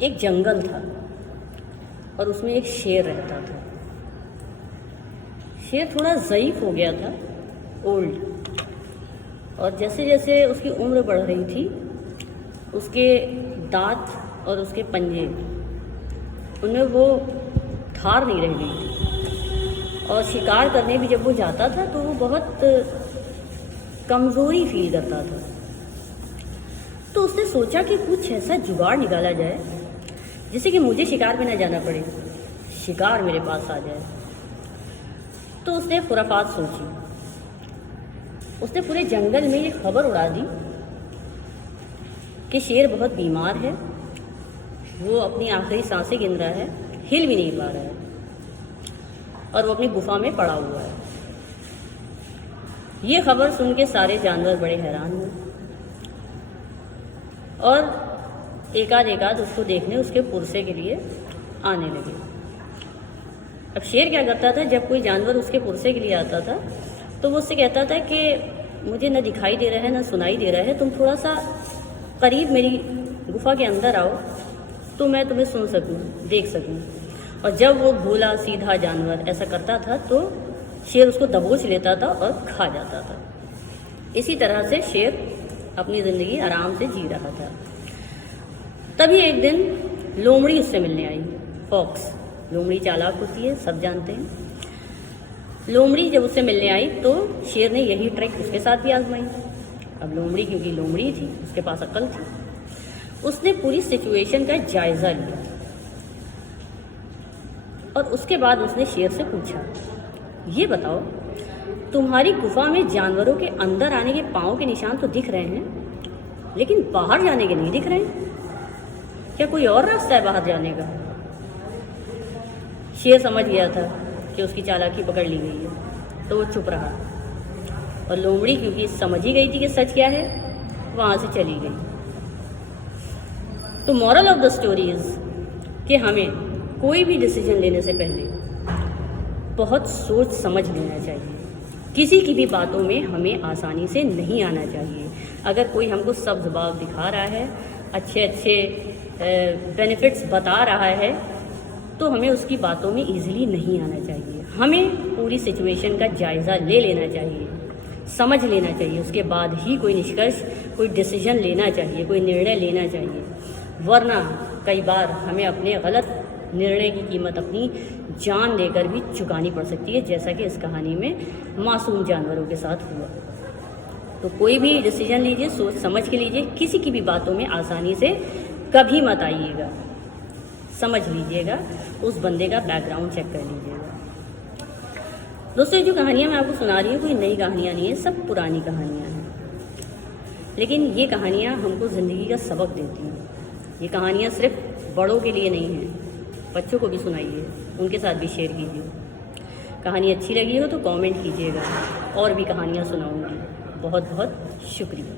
एक जंगल था और उसमें एक शेर रहता था। शेर थोड़ा ज़ईफ़ हो गया था, ओल्ड, और जैसे जैसे उसकी उम्र बढ़ रही थी उसके दांत और उसके पंजे, उनमें वो धार नहीं रह गई थी। और शिकार करने भी जब वो जाता था तो वो बहुत कमज़ोरी फील करता था। तो उसने सोचा कि कुछ ऐसा जुगाड़ निकाला जाए जिससे कि मुझे शिकार पे ना जाना पड़े, शिकार मेरे पास आ जाए। तो उसने खुराफात सोची। उसने पूरे जंगल में ये खबर उड़ा दी कि शेर बहुत बीमार है, वो अपनी आखिरी सांसें गिन रहा है, हिल भी नहीं पा रहा है और वो अपनी गुफा में पड़ा हुआ है। ये खबर सुन के सारे जानवर बड़े हैरान हुए और एकाध उसको देखने उसके पुरसे के लिए आने लगे। अब शेर क्या करता था, जब कोई जानवर उसके पुरसे के लिए आता था तो वो उससे कहता था कि मुझे न दिखाई दे रहा है न सुनाई दे रहा है, तुम थोड़ा सा करीब मेरी गुफा के अंदर आओ तो मैं तुम्हें सुन सकूं, देख सकूं। और जब वो भोला सीधा जानवर ऐसा करता था तो शेर उसको दबोच लेता था और खा जाता था। इसी तरह से शेर अपनी ज़िंदगी आराम से जी रहा था। तभी एक दिन लोमड़ी उससे मिलने आई, फॉक्स। लोमड़ी चालाक होती है, सब जानते हैं। लोमड़ी जब उससे मिलने आई तो शेर ने यही ट्रिक उसके साथ भी आजमाई। अब लोमड़ी, क्योंकि लोमड़ी थी, उसके पास अक्ल थी, उसने पूरी सिचुएशन का जायज़ा लिया और उसके बाद उसने शेर से पूछा, ये बताओ, तुम्हारी गुफा में जानवरों के अंदर आने के पाँव के निशान तो दिख रहे हैं लेकिन बाहर जाने के नहीं दिख रहे हैं, क्या कोई और रास्ता है बाहर जाने का? शेर समझ गया था कि उसकी चालाकी पकड़ ली गई है तो वो चुप रहा और लोमड़ी, क्योंकि समझ ही गई थी कि सच क्या है, वहाँ से चली गई। तो moral of the story is कि हमें कोई भी डिसीजन लेने से पहले बहुत सोच समझ लेना चाहिए। किसी की भी बातों में हमें आसानी से नहीं आना चाहिए। अगर कोई हमको सब्ज़ बाग दिखा रहा है, अच्छे बेनिफिट्स बता रहा है, तो हमें उसकी बातों में इजीली नहीं आना चाहिए। हमें पूरी सिचुएशन का जायज़ा ले लेना चाहिए, समझ लेना चाहिए, उसके बाद ही कोई निष्कर्ष, कोई डिसीजन लेना चाहिए, कोई निर्णय लेना चाहिए। वरना कई बार हमें अपने गलत निर्णय की कीमत अपनी जान देकर भी चुकानी पड़ सकती है, जैसा कि इस कहानी में मासूम जानवरों के साथ हुआ। तो कोई भी डिसीजन लीजिए, सोच समझ के लीजिए। किसी की भी बातों में आसानी से कभी मत आइएगा, समझ लीजिएगा, उस बंदे का बैकग्राउंड चेक कर लीजिएगा। दोस्तों, जो कहानियाँ मैं आपको सुना रही हूँ कोई नई कहानियाँ नहीं है, सब पुरानी कहानियाँ हैं, लेकिन ये कहानियाँ हमको ज़िंदगी का सबक देती हैं। ये कहानियाँ सिर्फ बड़ों के लिए नहीं हैं, बच्चों को भी सुनाइए, उनके साथ भी शेयर कीजिए। कहानी अच्छी लगी हो तो कमेंट कीजिएगा, और भी कहानियाँ सुनाऊँगी। बहुत बहुत शुक्रिया।